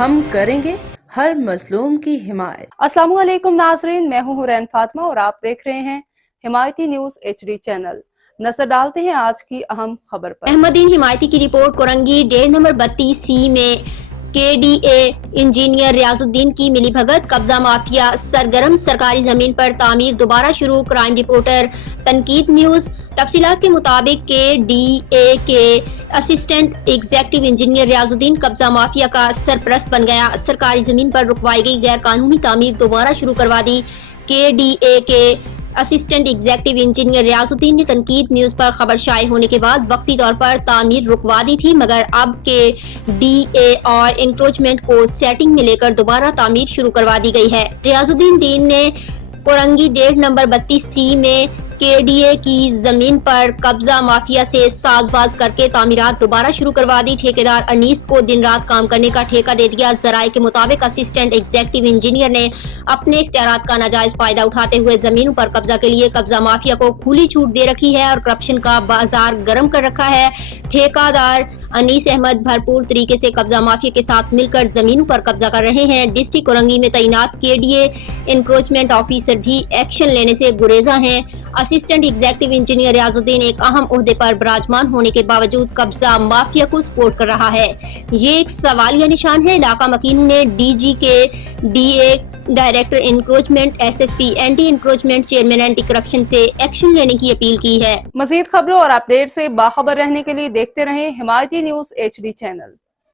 ہم کریں گے ہر مظلوم کی حمایت۔ السلام علیکم ناظرین، میں ہوں حورین فاطمہ اور آپ دیکھ رہے ہیں حمایتی نیوز HD چینل۔ نظر ڈالتے ہیں آج کی اہم خبر پر۔ احمد دین حمایتی کی رپورٹ کورنگی 1.32C میں KDA انجینئر ریاض الدین کی ملی بھگت، قبضہ مافیا سرگرم، سرکاری زمین پر تعمیر دوبارہ شروع، کرائم رپورٹر تنقید نیوز۔ تفصیلات کے مطابق KDA کے اسسٹنٹ ایگزیکٹو انجینئر ریاض الدین قبضہ مافیا کا سرپرست بن گیا، سرکاری زمین پر رکوائی گئی غیر قانونی تعمیر دوبارہ شروع کروا دی۔ KDA کے اسسٹنٹ ایگزیکٹو انجینئر ریاض الدین نے تنقید نیوز پر خبر شائع ہونے کے بعد وقتی طور پر تعمیر رکوا دی تھی، مگر اب KDA اور انکروچمنٹ کو سیٹنگ میں لے کر دوبارہ تعمیر شروع کروا دی گئی ہے۔ ریاض الدین نے کورنگی 1.32C میں KDA کی زمین پر قبضہ مافیا سے ساز باز کر کے تعمیرات دوبارہ شروع کروا دی۔ ٹھیکیدار انیس کو دن رات کام کرنے کا ٹھیکہ دے دیا۔ ذرائع کے مطابق اسسٹنٹ ایگزیکٹو انجینئر نے اپنے اختیارات کا ناجائز فائدہ اٹھاتے ہوئے زمینوں پر قبضہ کے لیے قبضہ مافیا کو کھلی چھوٹ دے رکھی ہے اور کرپشن کا بازار گرم کر رکھا ہے۔ ٹھیکیدار انیس احمد بھرپور طریقے سے قبضہ مافیا کے ساتھ مل کر زمینوں پر قبضہ کر رہے ہیں۔ ڈسٹرکٹ کورنگی میں تعینات KDA انکروچمنٹ آفیسر بھی ایکشن لینے سے گریزاں ہیں۔ اسسٹنٹ ایگزیکٹو انجینئر ریاض الدین ایک اہم عہدے پر براجمان ہونے کے باوجود قبضہ مافیا کو سپورٹ کر رہا ہے، یہ ایک سوالیہ نشان ہے۔ علاقہ مکینوں نے DG کے DA director encroachment SSP anti encroachment chairman anti corruption سے ایکشن لینے کی اپیل کی ہے۔ مزید خبروں اور اپڈیٹ سے باخبر رہنے کے لیے دیکھتے رہیں حمایتی نیوز HD چینل۔